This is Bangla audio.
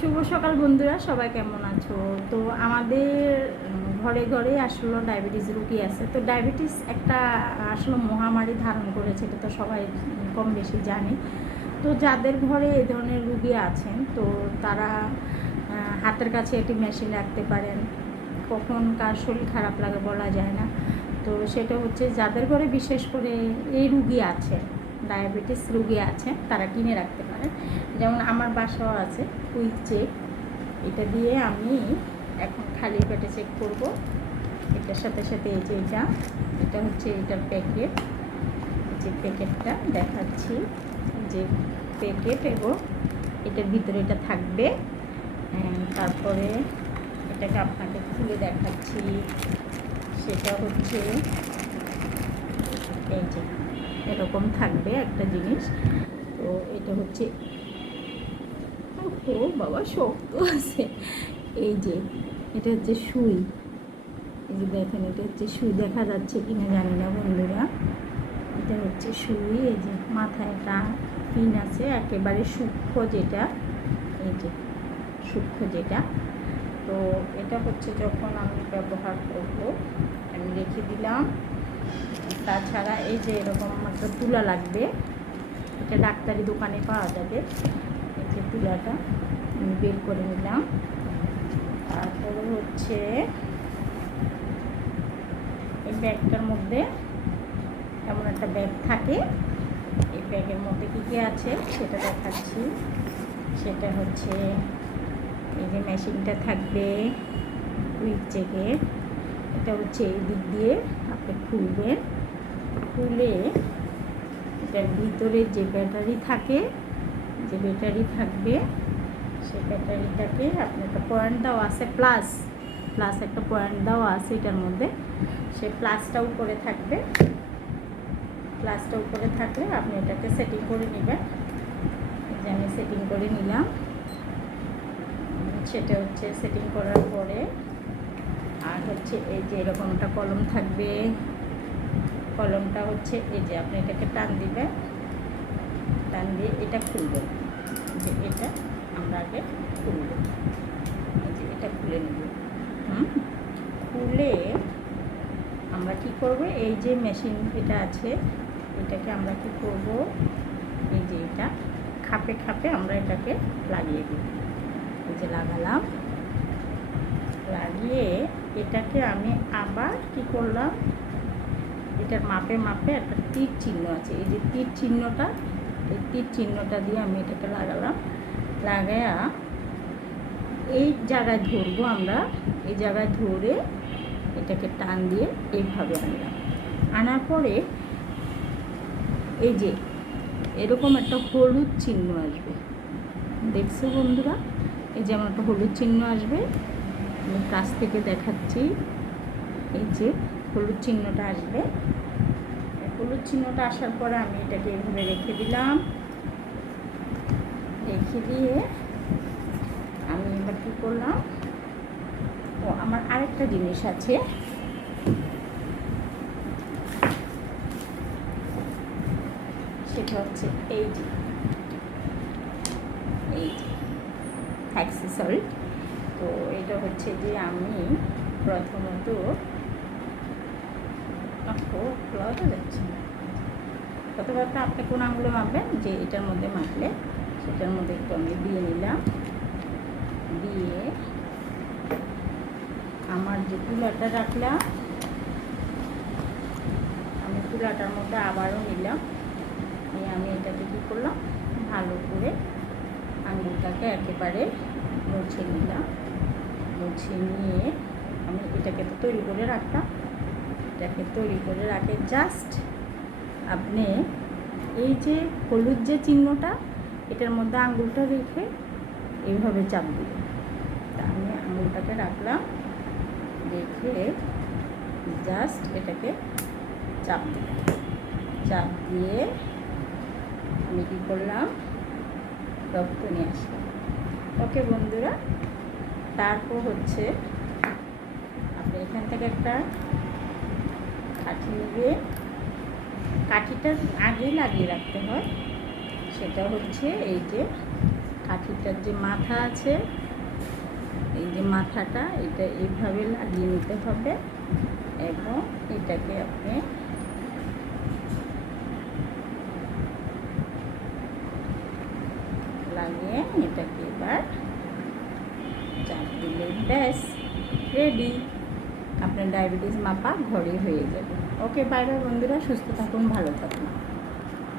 শুভ সকাল বন্ধুরা, সবাই কেমন আছো? তো আমাদের ঘরে ঘরে আসলে ডায়াবেটিস রোগী আছে। তো ডায়াবেটিস একটা আসলে মহামারী ধারণ করেছে, এটা তো সবাই কম বেশি জানে। তো যাদের ঘরে এই ধরনের রুগী আছেন, তো তারা হাতের কাছে একটি মেশিন রাখতে পারেন। কখন কার শরীর খারাপ লাগে বলা যায় না। তো সেটা হচ্ছে যাদের ঘরে বিশেষ করে এই রুগী আছে, ডায়াবেটিস রুগী আছে, তারা কিনে রাখতে পারেন। যেমন আমার বাসাও আছে কুইক চেক। এটা দিয়ে আমি এখন খালি পেটে চেক করব। এটার সাথে সাথে এই যে এটা হচ্ছে এটার প্যাকেট, যে প্যাকেটটা দেখাচ্ছি, যে প্যাকেট এবং এটার ভিতরে এটা থাকবে। তারপরে এটাকে আপনাকে খুলে দেখাচ্ছি। সেটা হচ্ছে এই যে এরকম থাকবে একটা জিনিস। তো এটা হচ্ছে, ও বাবা শক্ত আছে। এই যে এটা হচ্ছে সুই। এই যে দেখেন, এটা হচ্ছে সুই, দেখা যাচ্ছে কিনা জানি না বন্ধুরা। এটা হচ্ছে সুই। এই যে মাথায় একটা পিন আছে, একেবারে সূক্ষ্ম যেটা, এই যে সূক্ষ্ম যেটা। তো এটা হচ্ছে যখন আমি ব্যবহার করব, আমি রেখে দিলাম। তাছাড়া এই যে এরকম একটা তুলা লাগবে, এটা ডাক্তারি দোকানে পাওয়া যাবে। এই যে তুলাটা আমি বের করে নিলাম। তারপরে হচ্ছে এই ব্যাগটার মধ্যে এমন একটা ব্যাগ থাকে। এই ব্যাগের মধ্যে কী কী আছে সেটা দেখাচ্ছি। সেটা হচ্ছে এই যে মেশিনটা থাকবে কুইক চেকে। এটা হচ্ছে এই দিক দিয়ে আপনি খুলবেন। খুলে এটার ভিতরে যে ব্যাটারি থাকে, যে ব্যাটারি থাকবে, সেই ব্যাটারিটাকে আপনি একটা পয়েন্ট দেওয়া আছে, প্লাস একটা পয়েন্ট দেওয়া আছে এটার মধ্যে। সেই প্লাসটা উপরে থাকবে। প্লাসটা উপরে থাকলে আপনি এটাকে সেটিং করে নেবেন। যে আমি সেটিং করে নিলাম। সেটা হচ্ছে সেটিং করার পরে আর হচ্ছে এই যে এরকম একটা কলম থাকবে। কলমটা হচ্ছে এই যে আপনি এটাকে টান দিবেন, টান দিয়ে এটা খুলবেন। যে এটা আমরা আগে খুলব, এই যে এটা খুলে নেব। খুলে আমরা কি করব, এই যে মেশিন এটা আছে, এটাকে আমরা কি করব, এই যে এটা খাপে খাপে আমরা এটাকে লাগিয়ে দিই। এই যে লাগালাম, লাগিয়ে এটাকে আমি আবার কি করলাম, এটার মাপে মাপে একটা তীর চিহ্ন আছে, এই যে তীর চিহ্নটা, এই তীর চিহ্নটা দিয়ে আমি এটাকে লাগালাম। লাগায়া এই জায়গায় ধরবো আমরা, এই জায়গায় ধরে এটাকে টান দিয়ে এইভাবে আনলাম। আনার পরে এই যে এরকম একটা হলুদ চিহ্ন আসবে, দেখছো বন্ধুরা? এই যে আমার একটা হলুদ চিহ্ন আসবে, আমি কাছ থেকে দেখাচ্ছি। এই যে হলুদ চিহ্নটা আসবে। হলুদ চিহ্নটা আসার পরে আমি এটাকে এভাবে রেখে দিলাম। রেখে দিয়ে আমি এবার কী করলাম, ও আমার আরেকটা জিনিস আছে। সেটা হচ্ছে এই যে অ্যাক্সেসরি। তো এটা হচ্ছে যে আমি প্রথমত যাচ্ছে না, প্রথমত আপনি কোন আঙুলে মাপবেন, যে এটার মধ্যে মাপলে সেটার মধ্যে একটু আমি দিয়ে নিলাম। দিয়ে আমার যে তুলাটা রাখলাম, আমি তুলাটার মধ্যে আবারও নিলাম। নিয়ে আমি এটাকে কী করলাম, ভালো করে আঙুলটাকে একেবারে মুছে নিলাম। মুছে নিয়ে আমি এটাকে তো তৈরি করে রাখলাম। এটাকে তৈরি করে রাখে জাস্ট আপনি এই যে হলুদ যে চিহ্নটা, এটার মধ্যে আঙুলটা রেখে এইভাবে চাপ দিলাম। তা আমি আঙুলটাকে রাখলাম, রেখে জাস্ট এটাকে চাপ দিলাম। চাপ দিয়ে আমি কী করলাম, রক্ত নিয়ে আসলাম। ওকে বন্ধুরা, তারপর হচ্ছে আপনি এখান থেকে একটা কাঠি নিয়ে, কাঠিটা আগেই লাগিয়ে রাখতে হয়। সেটা হচ্ছে এই যে কাঠিটার যে মাথা আছে, এই যে মাথাটা, এটা এইভাবে লাগিয়ে নিতে হবে এবং এটাকে আপনি লাগিয়ে এটাকে এবার চাপ দিলে ব্যাস রেডি, আপনার ডায়াবেটিস মাপা ঘরে হয়ে যাবে। ওকে, বাই বাই বন্ধুরা, সুস্থ থাকুন, ভালো থাকুন।